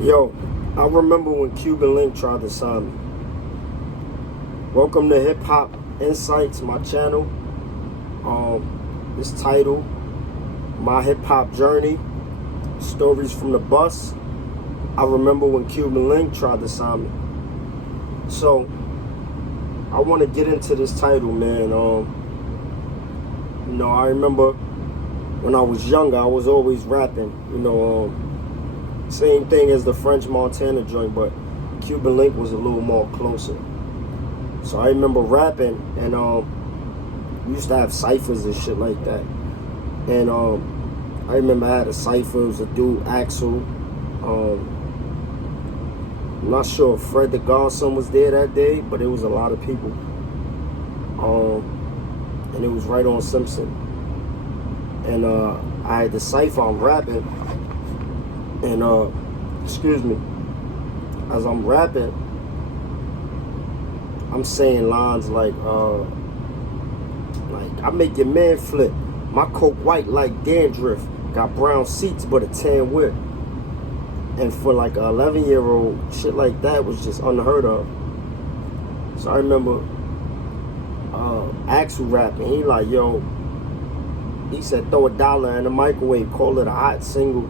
Yo, I remember when Cuban Link tried to sign me. Welcome to Hip Hop Insights, my channel. This title, My Hip Hop Journey, Stories from the Bus. I remember when Cuban Link tried to sign me. So, I want to get into this title, man. I remember when I was younger, I was always rapping. Same thing as the French Montana joint, but Cuban Link was a little more closer. So I remember rapping, and we used to have ciphers and shit like that. And I remember I had a cipher. It was a dude, Axel. I'm not sure if Fred the Godson was there that day, but it was a lot of people. And it was right on Simpson. And I had the cipher. I'm rapping. And, as I'm rapping, I'm saying lines like, I make your man flip. My coat white like dandruff. Got brown seats but a tan whip. And for like an 11-year-old, shit like that was just unheard of. So I remember Axel rapping. He like, yo, he said, throw $1 in the microwave, call it a hot single.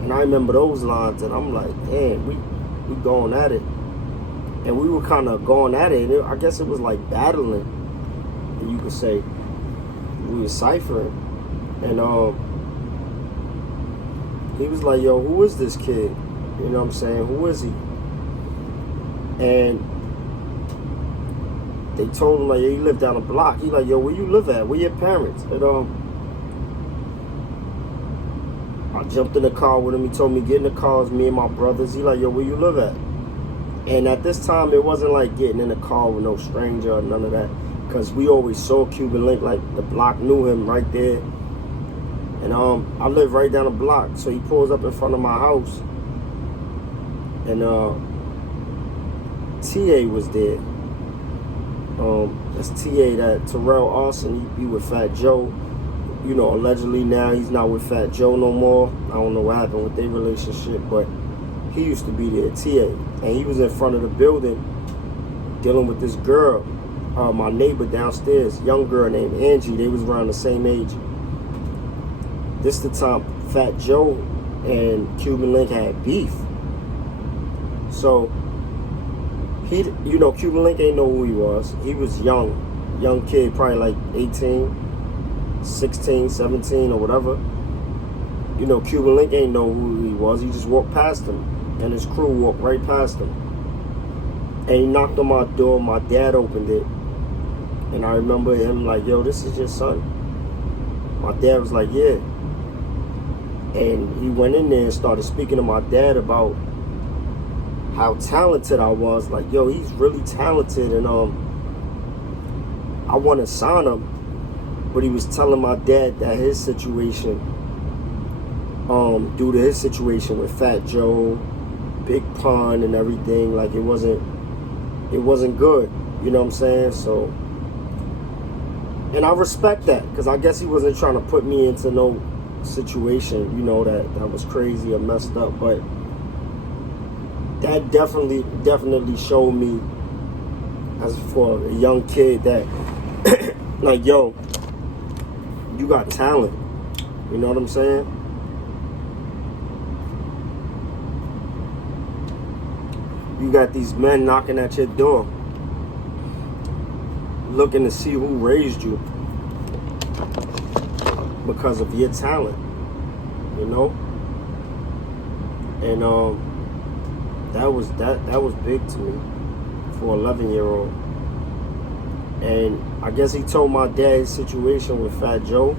And I remember those lines, and I'm like, man, we going at it. And we were kind of going at it. I guess it was like battling, and you could say. We were ciphering. And he was like, yo, who is this kid? You know what I'm saying? Who is he? And they told him, like, yeah, you live down the block. He like, yo, where you live at? Where your parents? And I jumped in the car with him. He told me, get in the car. It's me and my brothers. He like, yo, where you live at? And at this time, it wasn't like getting in the car with no stranger or none of that. Because we always saw Cuban Link. Like, the block knew him right there. And I live right down the block. So he pulls up in front of my house. And TA was there. That's TA, that Terrell Austin. He with Fat Joe. Allegedly now he's not with Fat Joe no more. I don't know what happened with their relationship, but he used to be there, TA. And he was in front of the building dealing with this girl, my neighbor downstairs, young girl named Angie. They was around the same age. This the time Fat Joe and Cuban Link had beef. So, Cuban Link ain't know who he was. He was young kid, probably like 18. 16, 17 or whatever. Cuban Link ain't know who he was. He just walked past him, and his crew walked right past him. And he knocked on my door. My dad opened it, and I remember him like, yo, this is your son? My dad was like, yeah. And he went in there and started speaking to my dad about how talented I was. Like, yo, he's really talented, and I want to sign him. But he was telling my dad that his situation, due to his situation with Fat Joe, Big Pun and everything, like it wasn't good. You know what I'm saying? So, and I respect that, because I guess he wasn't trying to put me into no situation, that was crazy or messed up. But that definitely showed me, as for a young kid, that like, yo, you got talent. You know what I'm saying? You got these men knocking at your door, looking to see who raised you because of your talent. And that was big to me for an 11-year-old. And I guess he told my dad his situation with Fat Joe,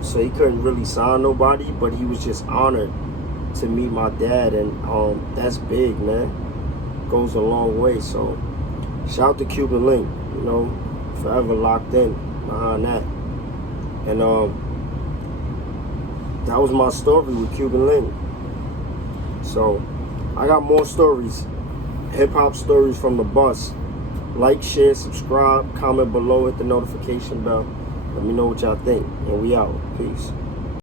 so he couldn't really sign nobody, but he was just honored to meet my dad, and that's big, man. Goes a long way. So shout out to Cuban Link, forever locked in behind that. And that was my story with Cuban Link. So I got more stories, hip-hop stories from the bus. Like, share, subscribe, comment below, hit the notification bell. Let me know what y'all think. And we out. Peace.